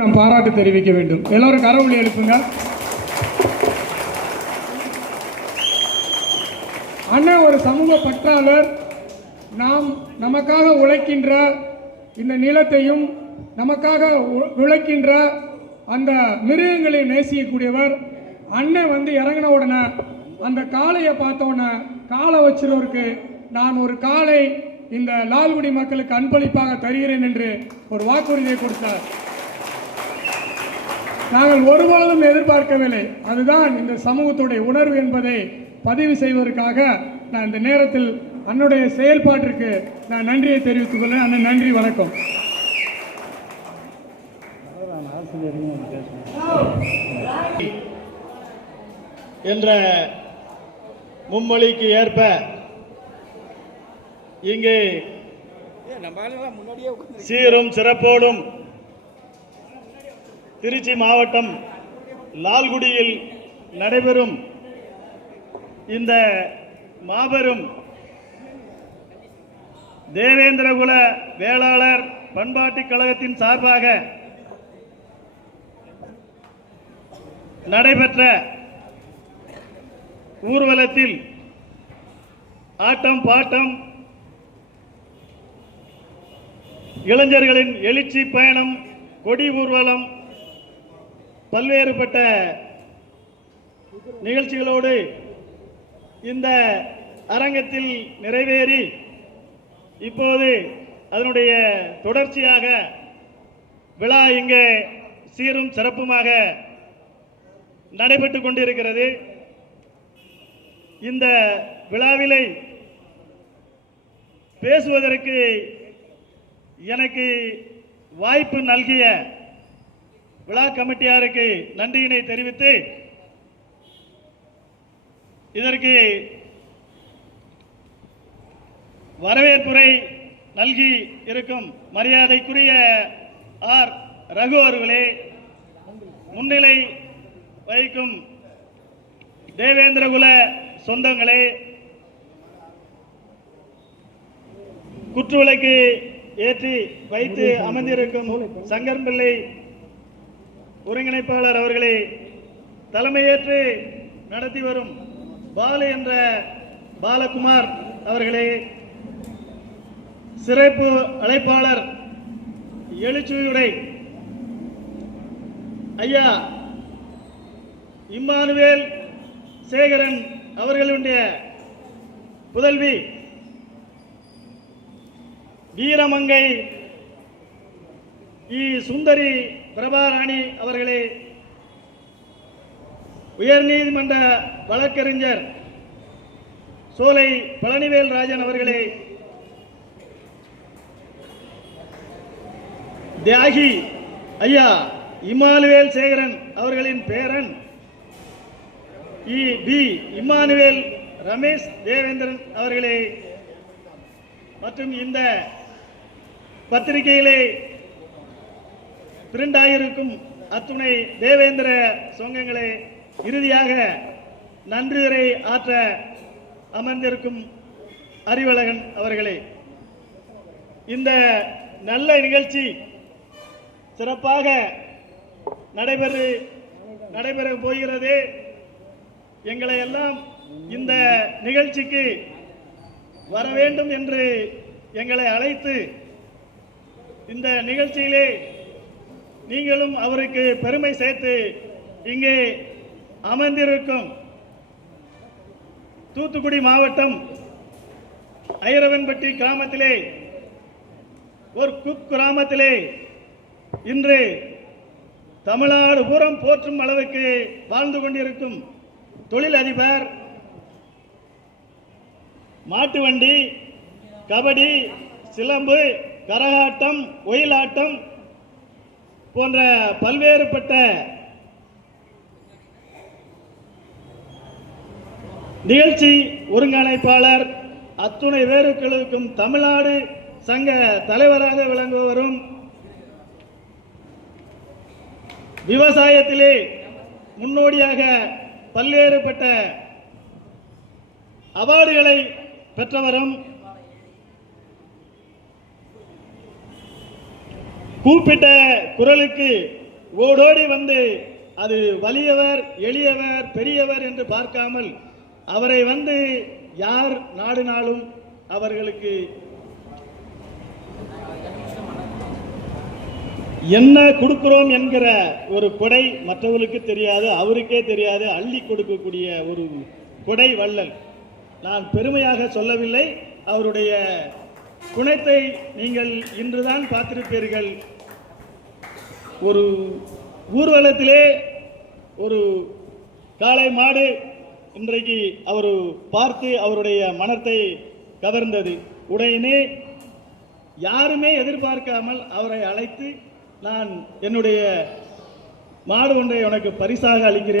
நாம் பாராட்டு தெரிவிக்க வேண்டும். எல்லோரும் கரவொலி எழுப்புங்க அண்ணன் ஒரு சமூக பற்றாளர். நாம் நமக்காக உழைக்கின்ற இந்த நிலத்தையும் நமக்காக உழைக்கின்ற அந்த மிருகங்களை நேசிக்கக்கூடியவர் அண்ணன் வந்து இறங்கின உடனே அந்த காளையை பார்த்த உடனே காளை வச்சிருவருக்கு நான் ஒரு காளை இந்த லால்குடி மக்களுக்கு அன்பளிப்பாக தருகிறேன் என்று ஒரு வாக்குறுதியை கொடுத்தார். நாங்கள் ஒருபொழுதும் எதிர்பார்க்கவில்லை. அதுதான் இந்த சமூகத்துடைய உணர்வு என்பதை பதிவு செய்வதற்காக நான் இந்த நேரத்தில் அன்னுடைய செயல்பாட்டிற்கு நான் நன்றியை தெரிவித்துக் கொள்கிறேன். அண்ணன் நன்றி வணக்கம். என்ற மும்மொழிக்கு ஏற்ப இங்கே சீரும் சிறப்போடும் திருச்சி மாவட்டம் லால்குடியில் நடைபெறும் இந்த மாபெரும் தேவேந்திரகுல வேளாளர் பண்பாட்டுக் கழகத்தின் சார்பாக நடைபெற்ற ஊர்வலத்தில் ஆட்டம் பாட்டம் இளைஞர்களின் எழுச்சி பயணம் கொடி ஊர்வலம் பல்வேறுபட்ட நிகழ்ச்சிகளோடு இந்த அரங்கத்தில் நிறைவேறி இப்போது அதனுடைய தொடர்ச்சியாக விழா இங்கே சீரும் சிறப்புமாக நடைபெற்றுக் கொண்டிருக்கிறது. இந்த விழாவிலை பேசுவதற்கு எனக்கு வாய்ப்பு நல்கிய விழா கமிட்டியாருக்கு நன்றியினை தெரிவித்து இதற்கு வரவேற்புரை நல்கி இருக்கும் மரியாதைக்குரிய ஆர். ரகு அவர்களே முன்னிலை வகிக்கும் தேவேந்திரகுல சொந்தங்களே குற்றுவிளக்கு ஏற்றி வைத்து அமர்ந்திருக்கும் சங்கர் பிள்ளை ஒருங்கிணைப்பாளர் அவர்களே தலைமையேற்று நடத்தி வரும் பாலு என்ற பாலகுமார் அவர்களே சிறப்பு அழைப்பாளர் எழுச்சியுடை ஐயா இம்மானுவேல் சேகரன் அவர்களுடைய புதல்வி வீரமங்கை இ சுந்தரி பிரபாராணி அவர்களே உயர்நீதிமன்ற வழக்கறிஞர் சோலை பழனிவேல் ராஜன் அவர்களே தியாகி ஐயா இம்மானுவேல் சேகரன் அவர்களின் பேரன் இ. பி. இம்மானுவேல் ரமேஷ் தேவேந்திரன் அவர்களே மற்றும் இந்த பத்திரிகையிலே திரண்டாயிருக்கும் அத்துணை தேவேந்திர சொங்கங்களே இறுதியாக நன்றியுரை ஆற்ற அமர்ந்திருக்கும் அறிவழகன் அவர்களே. இந்த நல்ல நிகழ்ச்சி சிறப்பாக நடைபெறு நடைபெற போகிறது எங்களை எல்லாம் இந்த நிகழ்ச்சிக்கு வர வேண்டும் என்று எங்களை அழைத்து இந்த நிகழ்ச்சியிலே நீங்களும் அவருக்கு பெருமை சேர்த்து இங்கே அமர்ந்திருக்கும் தூத்துக்குடி மாவட்டம் ஐரவன்பட்டி கிராமத்திலே ஒரு குக் கிராமத்திலே இன்று தமிழ்நாடு பூரம் போற்றும் அளவுக்கு வாழ்ந்து கொண்டிருக்கும் தொழிலதிபர் மாட்டு வண்டி கபடி சிலம்பு கரகாட்டம் ஒயிலாட்டம் போன்ற பல்வேறுபட்ட நிகழ்ச்சி ஒருங்கிணைப்பாளர் அத்துணை வேறுக்களுக்கும் தமிழ்நாடு சங்க தலைவராக விளங்குவரும் விவசாயத்திலே முன்னோடியாக பல்வேறுபட்ட அவார்டுகளை பெற்றவரும் கூப்பிட்ட குரலுக்கு ஓடோடி வந்து அது வலியவர் எளியவர் பெரியவர் என்று பார்க்காமல் அவரை வந்து யார் நாடினாலும் அவர்களுக்கு என்ன கொடுக்கிறோம் என்கிற ஒரு கொடை மற்றவர்களுக்கு தெரியாது அவருக்கே தெரியாது அள்ளி கொடுக்கக்கூடிய ஒரு கொடை வள்ளல். நான் பெருமையாக சொல்லவில்லை அவருடைய குணத்தை நீங்கள் இன்றுதான் பார்த்திருப்பீர்கள். ஒரு ஊர்வலத்திலே ஒரு காளை மாடு இன்றைக்கு அவர் பார்த்து அவருடைய மனத்தை கவர்ந்தது. உடனே யாருமே எதிர்பார்க்காமல் அவரை அழைத்து நான் என்னுடைய மாடு ஒன்றை உனக்கு பரிசாக அளிக்கிறேன்.